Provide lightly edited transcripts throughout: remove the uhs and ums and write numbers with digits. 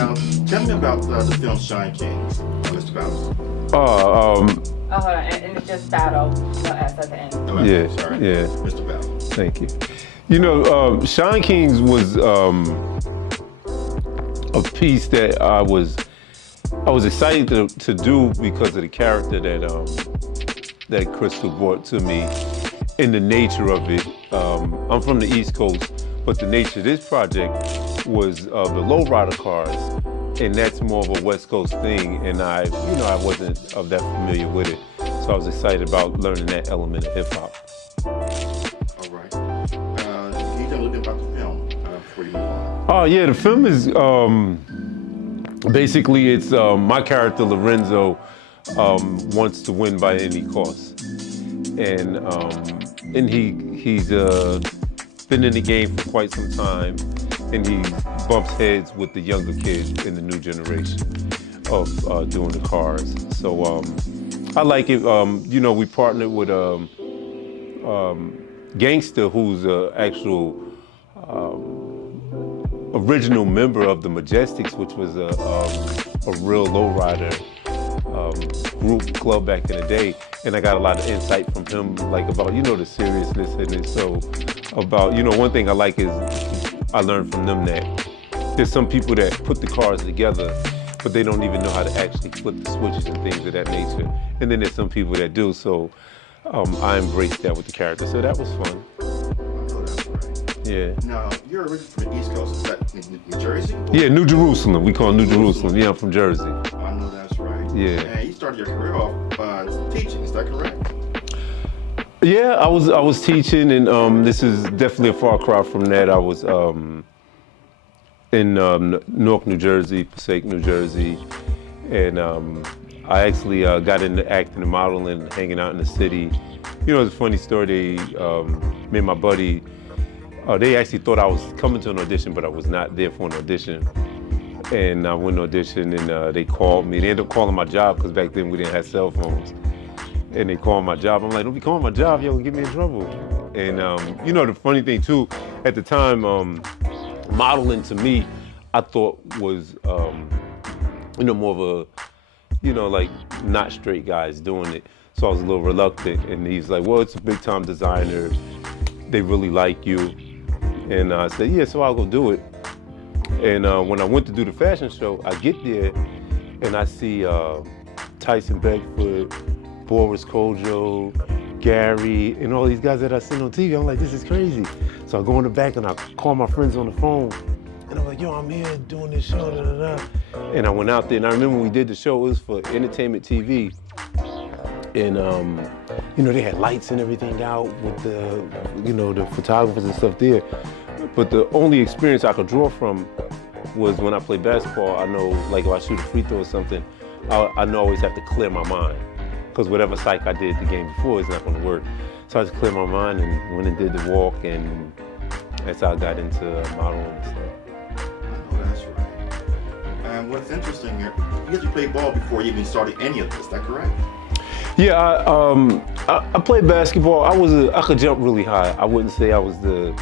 Now, tell me about the film Shine Kings, Mr. Bowers. Oh, hold on, and it's just battle. No S at the end. Oh, Yeah, sorry. yeah. Mr. Bowers. Thank you. You know, Shine Kings was a piece that I was excited to do because of the character that Crystal brought to me and the nature of it. I'm from the East Coast, but the nature of this project was the lowrider cars, and that's more of a West Coast thing, and I wasn't that familiar with it. So I was excited about learning that element of hip hop. All right. Can you tell me a little bit about the film before you move on? Oh yeah, the film is basically it's my character Lorenzo wants to win by any cost, and he's been in the game for quite some time, and he bumps heads with the younger kids in the new generation of doing the cars. So I like it. You know, we partnered with Gangster, who's an actual original member of the Majestics, which was a real lowrider group club back in the day. And I got a lot of insight from him, like about, you know, the seriousness in it. So about, you know, one thing I like is I learned from them that there's some people that put the cars together, but they don't even know how to actually flip the switches and things of that nature. And then there's some people that do. So I embraced that with the character. So that was fun. Oh, that's right. Yeah. Now, you're originally from the East Coast. Is that New Jersey? Yeah, New Jerusalem. We call it New Jerusalem. Yeah, I'm from Jersey. I know that's right. Yeah. And you started your career off by teaching, is that correct? Yeah, I was teaching, and this is definitely a far cry from that. I was in Newark, New Jersey, Passaic, New Jersey, and I actually got into acting and modeling, hanging out in the city. You know, it's a funny story. Me and my buddy, they actually thought I was coming to an audition, but I was not there for an audition. And I went to audition, and they called me. They ended up calling my job, because back then we didn't have cell phones. And they called my job. I'm like, don't be calling my job, yo, get me in trouble. And you know, the funny thing too, at the time, modeling to me, I thought was, you know, more of a, you know, like not straight guys doing it. So I was a little reluctant. And he's like, well, it's a big time designer. They really like you. And I said, yeah, so I'll go do it. And when I went to do the fashion show, I get there and I see Tyson Beckford, Boris Kojo, Gary, and all these guys that I seen on TV. I'm like, this is crazy. So I go in the back and I call my friends on the phone. And I'm like, yo, I'm here doing this show, da, da, da. And I went out there, and I remember when we did the show, it was for Entertainment TV. And, you know, they had lights and everything out with the, you know, the photographers and stuff there. But the only experience I could draw from was when I play basketball. I know, like, if I shoot a free throw or something, I know I always have to clear my mind, because whatever psych I did the game before is not going to work. So I just cleared my mind and went and did the walk, and that's how I got into modeling and stuff. Oh, that's right. And what's interesting here, you guess you played ball before you even started any of this, is that correct? Yeah, I played basketball. I could jump really high. I wouldn't say I was the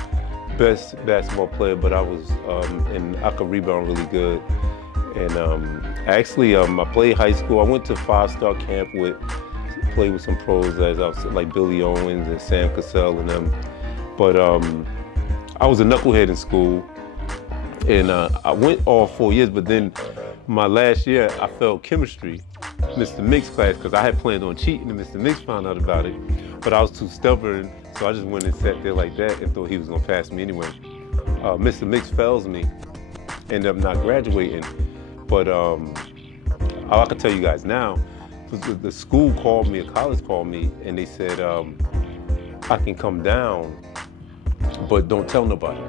best basketball player, but I was, and I could rebound really good. And actually, I played high school. I went to 5-star camp played with some pros as I was, like Billy Owens and Sam Cassell and them. But I was a knucklehead in school, and I went all 4 years, but then my last year, I failed chemistry, Mr. Mix class, because I had planned on cheating, and Mr. Mix found out about it. But I was too stubborn, so I just went and sat there like that and thought he was gonna pass me anyway. Mr. Mix fails me, ended up not graduating. But all I can tell you guys now, the school called me, a college called me, and they said, I can come down, but don't tell nobody.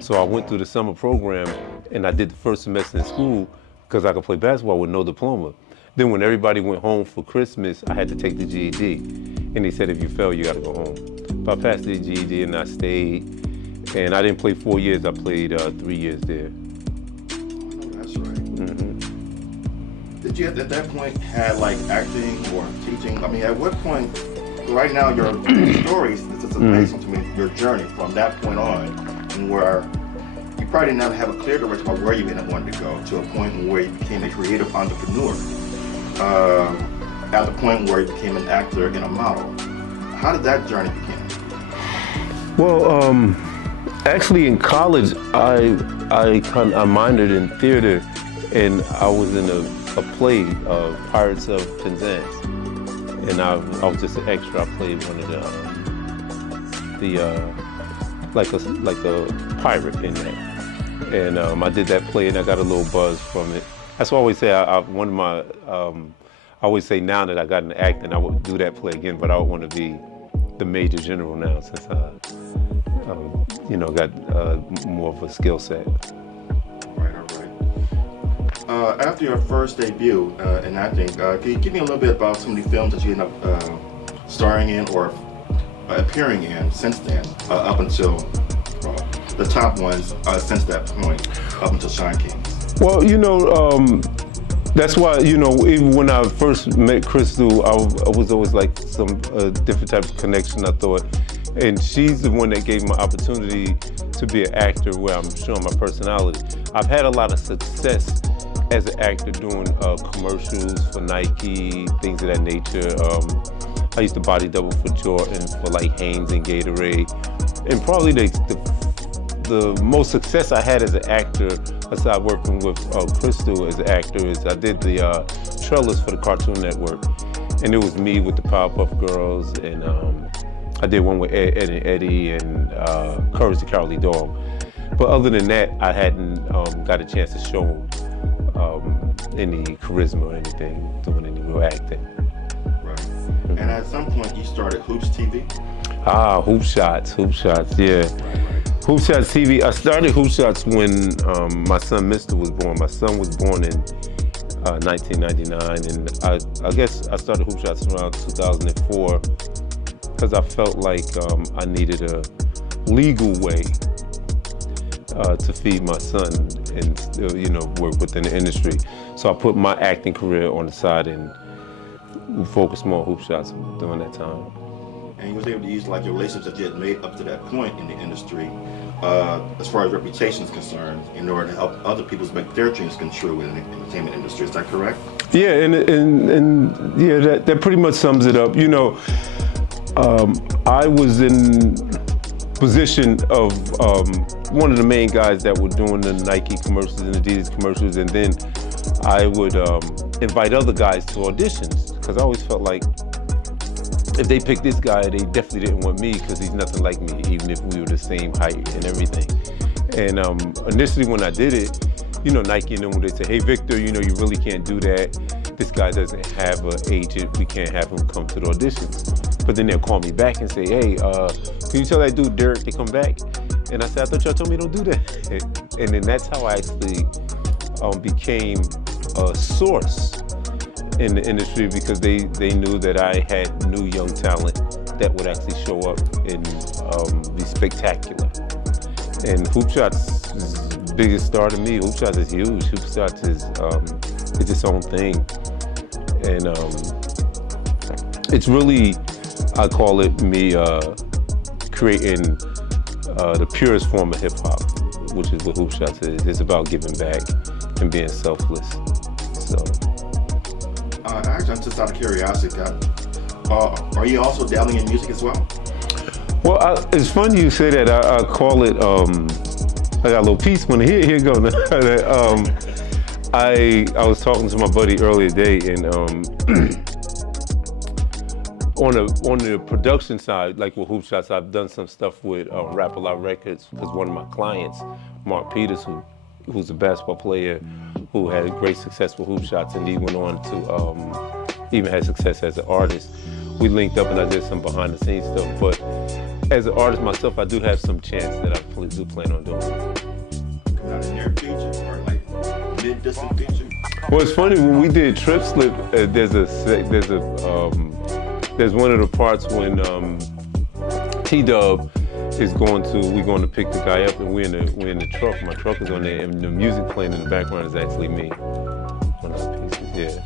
So I went through the summer program, and I did the first semester in school because I could play basketball with no diploma. Then when everybody went home for Christmas, I had to take the GED. And they said, if you fail, you gotta go home. But I passed the GED and I stayed. And I didn't play 4 years, I played 3 years there. Oh, that's right. Mm-hmm. Did you at that point have like acting or teaching? I mean, at what point, right now your stories, this is amazing to me, your journey from that point on, and where you probably did not have a clear direction about where you wanted to go, to a point where you became a creative entrepreneur, at the point where you became an actor and a model. How did that journey begin? Well, actually in college, I minored in theater, and I was in a play, Pirates of Penzance, and I was just an extra. I played one of like a pirate in that, and I did that play, and I got a little buzz from it. That's why I always say I always say now that I got into acting, I would do that play again, but I would want to be the major general now since I, got more of a skill set. Right, all right. After your first debut in acting, can you give me a little bit about some of the films that you ended up starring in or appearing in since then, up until the top ones since that point, up until Shine Kings? Well, that's why, even when I first met Crystal, I was always like some different type of connection, I thought. And she's the one that gave me my opportunity to be an actor where I'm showing my personality. I've had a lot of success as an actor doing commercials for Nike, things of that nature. I used to body double for Jordan, for like Hanes and Gatorade. And probably the most success I had as an actor, aside working with Crystal as an actor, is I did the trailers for the Cartoon Network. And it was me with the Powerpuff Girls, and I did one with Ed and Eddie and Courage the Cowardly Dog. But other than that, I hadn't got a chance to show any charisma or anything, doing any real acting. Right. And at some point, you started Hoops TV? Hoop Shots, yeah. Hoop Shots TV, I started Hoop Shots when my son Mister was born. My son was born in 1999, and I guess I started Hoop Shots around 2004 because I felt like I needed a legal way to feed my son and still, work within the industry. So I put my acting career on the side and focused more on Hoop Shots during that time. And you was able to use like your relationships that you had made up to that point in the industry, as far as reputation is concerned, in order to help other people make their dreams come true in the entertainment industry. Is that correct? Yeah, and yeah, that pretty much sums it up. I was in position of one of the main guys that were doing the Nike commercials and Adidas commercials, and then I would invite other guys to auditions because I always felt like if they picked this guy, they definitely didn't want me because he's nothing like me, even if we were the same height and everything. And initially when I did it, Nike and them, they say, hey, Victor, you really can't do that. This guy doesn't have an agent. We can't have him come to the auditions. But then they'll call me back and say, hey, can you tell that dude Derek to come back? And I said, I thought y'all told me don't do that. And then that's how I actually became a source in the industry because they knew that I had new young talent that would actually show up and be spectacular. And Hoop Shots is the biggest star to me. Hoop Shots is huge. Hoop Shots is its own thing. And it's really, I call it me creating the purest form of hip hop, which is what Hoop Shots is. It's about giving back and being selfless. So. Actually, I'm just out of curiosity, are you also dabbling in music as well? Well, it's funny you say that. I call it, I got a little piece when here you go. I was talking to my buddy earlier today, and on the production side, like with Hoop Shots, I've done some stuff with Rap A Lot Records because one of my clients, Mark Peters, who's a basketball player who had great success with Hoop Shots, and he went on to even had success as an artist. We linked up and I did some behind the scenes stuff, but as an artist myself, I do have some chance that I do plan on doing. Coming out in near future or like mid-distant future? Well, it's funny, when we did Trip Slip, there's one of the parts when T-Dub is we're going to pick the guy up, and we're in the truck. My truck is on there, and the music playing in the background is actually me. One of the pieces, yeah.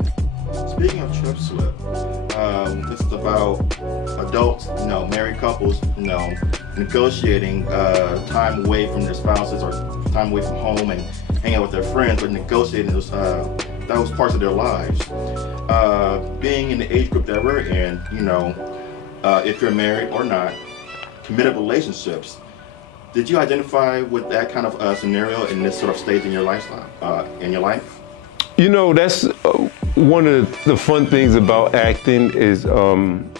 Speaking of Trip Slip, this is about adults, married couples, negotiating time away from their spouses or time away from home and hanging out with their friends, but negotiating those parts of their lives. Being in the age group that we're in, if you're married or not, committed relationships. Did you identify with that kind of scenario in this sort of stage in your lifestyle, in your life? That's one of the fun things about acting is I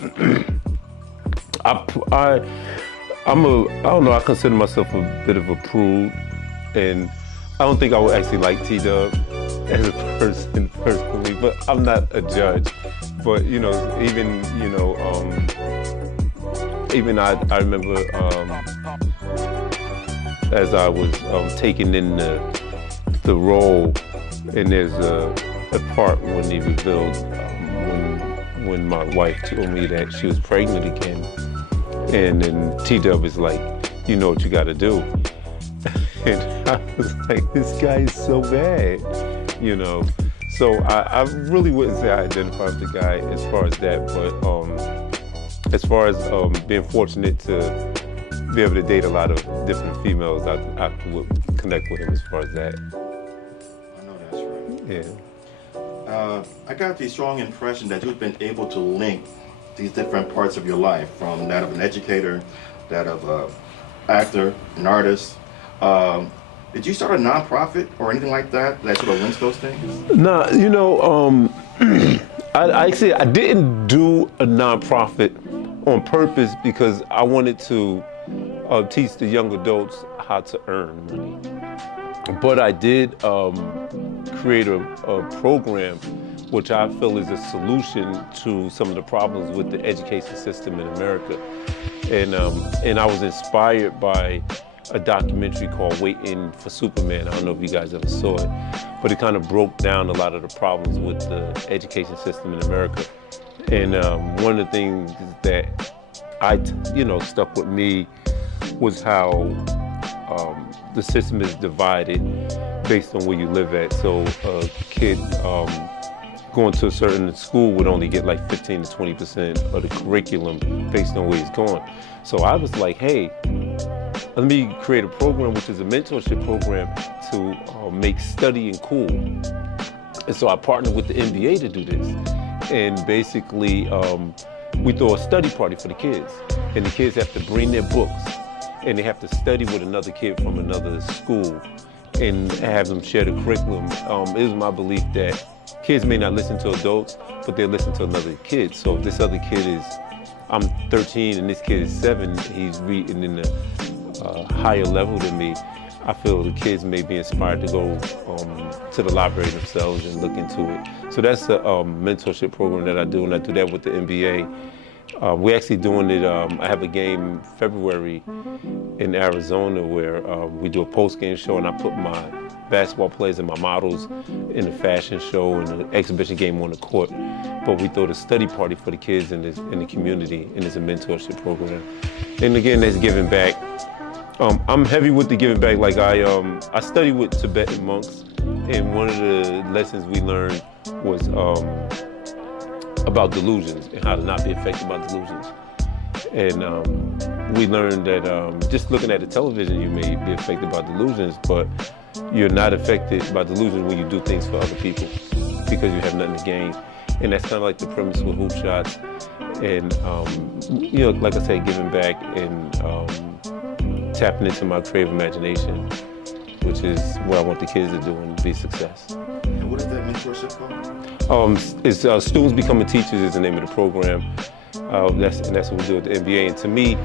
consider myself a bit of a prude, and I don't think I would actually like T-Dub as a person personally, but I'm not a judge. But even I remember as I was taking in the role, and there's a part when they revealed when my wife told me that she was pregnant again. And then T-Dub is like, you know what you gotta do. And I was like, this guy is so bad, So I really wouldn't say I identify with the guy as far as that, but as far as being fortunate to be able to date a lot of different females, I would connect with him as far as that. I know that's right. Yeah. I got the strong impression that you've been able to link these different parts of your life, from that of an educator, that of an actor, an artist. Did you start a nonprofit or anything like that sort of links those things? Nah, I didn't do a nonprofit on purpose because I wanted to teach the young adults how to earn money. But I did create a program which I feel is a solution to some of the problems with the education system in America. And I was inspired by a documentary called Waiting for Superman. I don't know if you guys ever saw it, but it kind of broke down a lot of the problems with the education system in America. And one of the things that stuck with me was how the system is divided based on where you live at. So a kid going to a certain school would only get like 15 to 20% of the curriculum based on where he's going. So I was like, hey, let me create a program which is a mentorship program to make studying cool. And so I partnered with the NBA to do this. And basically, we throw a study party for the kids. And the kids have to bring their books, and they have to study with another kid from another school and have them share the curriculum. It was my belief that kids may not listen to adults, but they'll listen to another kid. So if this other kid I'm 13 and this kid is 7, he's reading in a higher level than me, I feel the kids may be inspired to go to the library themselves and look into it. So that's the mentorship program that I do, and I do that with the NBA. We're actually doing it, I have a game February in Arizona where we do a post-game show, and I put my basketball players and my models in a fashion show and an exhibition game on the court. But we throw the study party for the kids in the community, and it's a mentorship program. And again, that's giving back. I'm heavy with the giving back. Like I study with Tibetan monks, and one of the lessons we learned was about delusions and how to not be affected by delusions. And we learned that just looking at the television, you may be affected by delusions, but you're not affected by delusions when you do things for other people because you have nothing to gain. And that's kind of like the premise with Hoop Shots. And like I said, giving back and tapping into my creative imagination, which is what I want the kids to do and be a success. And what is that mentorship called? It's Students Becoming Teachers is the name of the program. That's what we do at the NBA. And to me,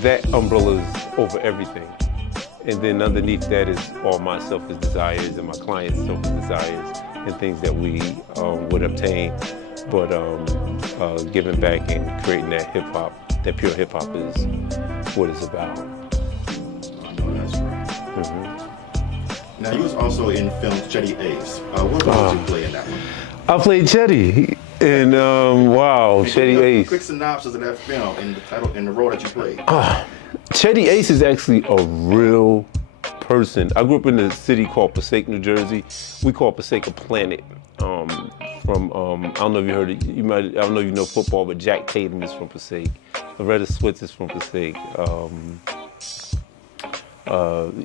that umbrella is over everything. And then underneath that is all my selfish desires and my clients' selfish desires and things that we would obtain. But giving back and creating that hip hop, that pure hip hop is what it's about. I know that's right. Mm-hmm. Now, you was also in film Cheddy Ace. What role did you play in that one? I played Cheddy, and wow, Cheddy Ace. Quick synopsis of that film and the title and the role that you played. Cheddy Ace is actually a real person. I grew up in a city called Passaic, New Jersey. We call Passaic a planet. I don't know if you heard it. I don't know if you know football, but Jack Tatum is from Passaic. Loretta Switz is from Passaic.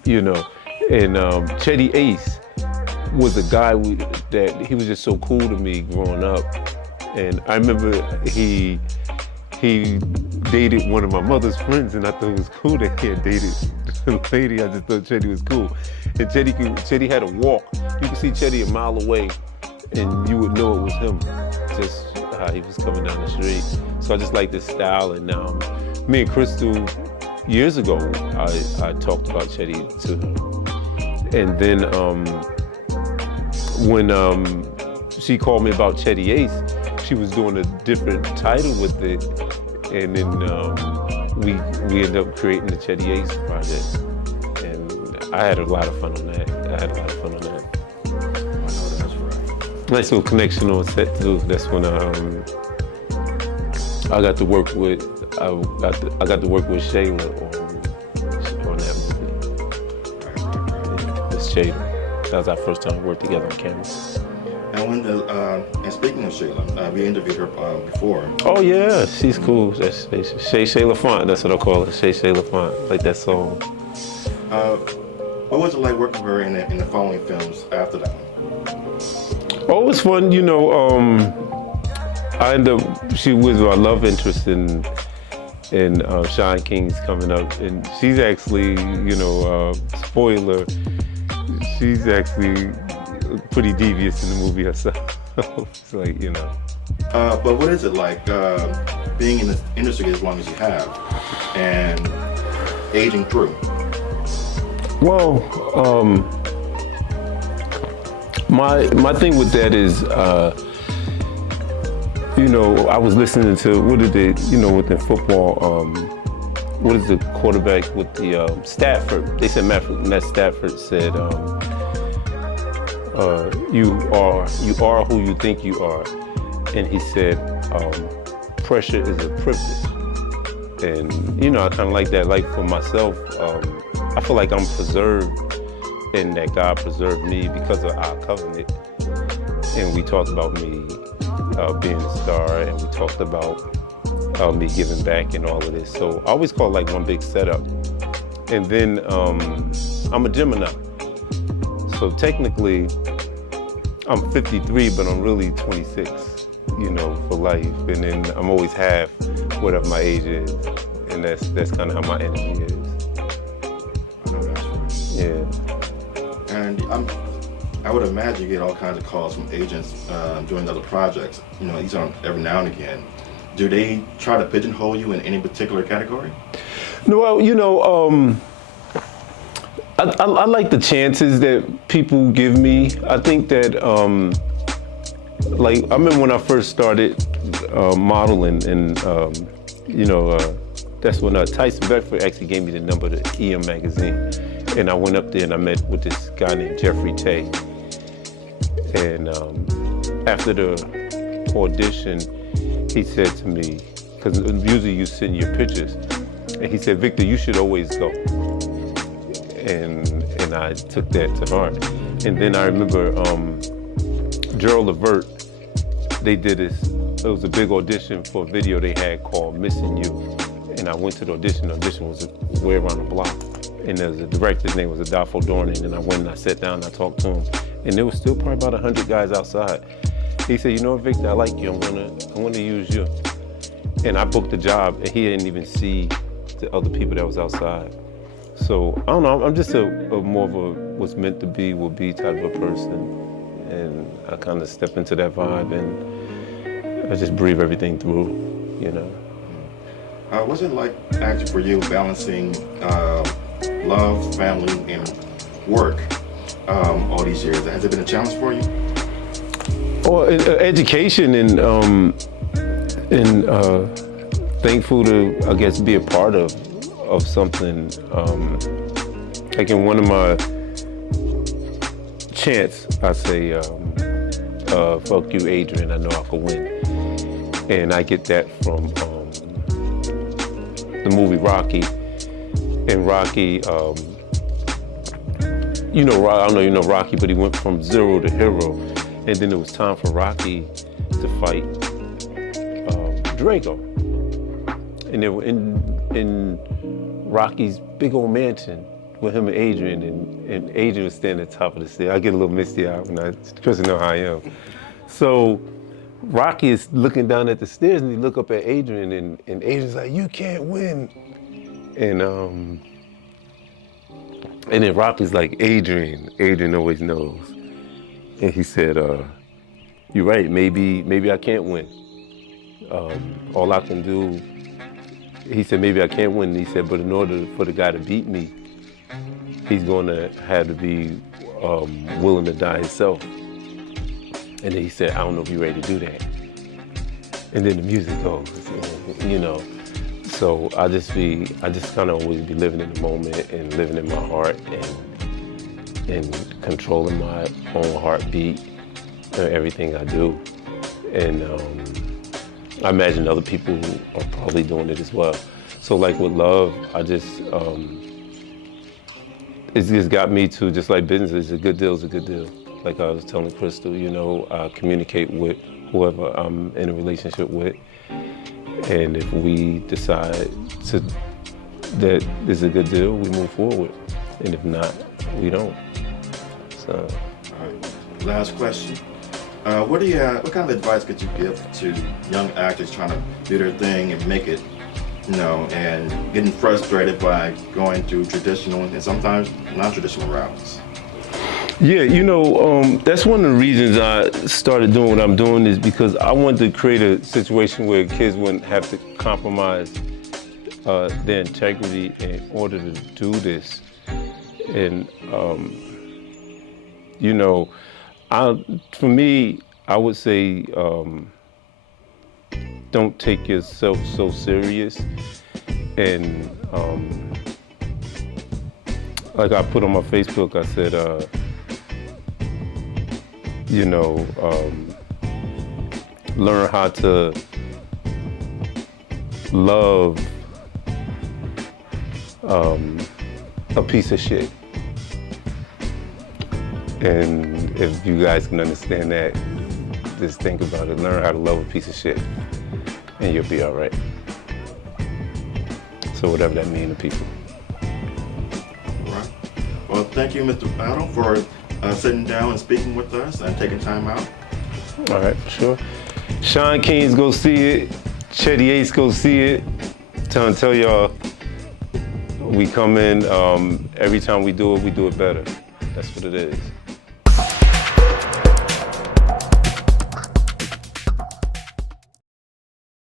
You know, and Cheddy Ace was a guy that he was just so cool to me growing up. And I remember he dated one of my mother's friends, and I thought it was cool that he had dated a lady. I just thought Cheddy was cool. And Cheddy had a walk. You could see Cheddy a mile away, and you would know it was him, just how he was coming down the street. So I just like this style. And me and Crystal, years ago, I talked about Cheddy to her. And then when she called me about Cheddy Ace, she was doing a different title with it, and then we ended up creating the Cheddy Ace project, and I had a lot of fun on that. I know that's right. Nice little connection on set too. That's when I got to work with Shayla on that movie. Yeah, it's Shayla. That was our first time we worked together on camera. And and speaking of Shayla, we interviewed her before. Oh yeah, she's cool. That's Shayla Font. That's what I call her. Shayla Font. Like that song. What was it like working with her in the following films after that one? Oh, it was fun. You know, she was my love interest in Sean King's coming up, and she's actually, you know, spoiler. She's actually pretty devious in the movie herself. It's like, you know. But what is it like being in this industry as long as you have and aging through? Well, my thing with that is, you know, I was listening to, what did they, you know, within football, what is the quarterback with the Stafford? They said Matt Stafford said, you are who you think you are. And he said, pressure is a privilege. And, you know, I kind of like that. Like for myself, I feel like I'm preserved and that God preserved me because of our covenant. And we talked about me being a star, and we talked about me giving back and all of this. So I always call it like one big setup. And then I'm a Gemini. So technically, I'm 53, but I'm really 26, you know, for life. And then I'm always half whatever my age is. And that's kind of how my energy is. I know that's right. Yeah. And I would imagine you get all kinds of calls from agents doing other projects. You know, these aren't every now and again. Do they try to pigeonhole you in any particular category? No, well, you know, I like the chances that people give me. I think that, like, I remember when I first started modeling, and, you know, that's when Tyson Beckford actually gave me the number to EM magazine. And I went up there and I met with this guy named Jeffrey Tay. And after the audition, he said to me, because usually you send your pictures, and he said, Victor, you should always go. And I took that to heart. And then I remember Gerald Levert, they did this, it was a big audition for a video they had called Missing You. And I went to the audition was way around the block. And there was a director, his name was Adolfo Dornan, and I went and I sat down and I talked to him. And there was still probably about 100 guys outside. He said, you know what, Victor, I like you, I'm gonna use you. And I booked the job, and he didn't even see the other people that was outside. So, I don't know, I'm just a more of a what's meant to be will be type of a person. And I kind of step into that vibe, and I just breathe everything through, you know. What's it like actually for you balancing love, family, and work all these years? Has it been a challenge for you? Well, education and thankful to, I guess, be a part of something. Like in one of my chants, I say, fuck you, Adrian, I know I could win. And I get that from the movie Rocky. And Rocky, you know, I don't know you know Rocky, but he went from zero to hero. And then it was time for Rocky to fight Drago. and they were in Rocky's big old mansion with him and Adrian, and Adrian was standing at the top of the stairs. I get a little misty-eyed when because you know how I am. So Rocky is looking down at the stairs, and he look up at Adrian, and Adrian's like, "You can't win." And then Rocky's like, Adrian always knows. And he said, "You're right, maybe I can't win. All I can do," he said, "maybe I can't win." And he said, "But in order for the guy to beat me, he's gonna have to be willing to die himself." And then he said, "I don't know if you're ready to do that." And then the music goes, you know. So I just kind of always be living in the moment and living in my heart and controlling my own heartbeat and everything I do. And I imagine other people are probably doing it as well. So like with love, I just, it's just got me to, just like business, a good deal is a good deal. Like I was telling Crystal, you know, I communicate with whoever I'm in a relationship with. And if we decide that this is a good deal, we move forward. And if not, we don't. So. All right. Last question. What kind of advice could you give to young actors trying to do their thing and make it, you know, and getting frustrated by going through traditional and sometimes non-traditional routes? Yeah, you know, that's one of the reasons I started doing what I'm doing is because I wanted to create a situation where kids wouldn't have to compromise their integrity in order to do this. And, you know, for me, I would say don't take yourself so serious. And like I put on my Facebook, I said, you know, learn how to love a piece of shit. And if you guys can understand that, just think about it. Learn how to love a piece of shit, and you'll be all right. So whatever that means to people. All right. Well, thank you, Mr. Battle, for sitting down and speaking with us and taking time out. All right, for sure. Sean Keynes, go see it. Cheddy Ace, go see it. Tell y'all we come in, every time we do it better. That's what it is.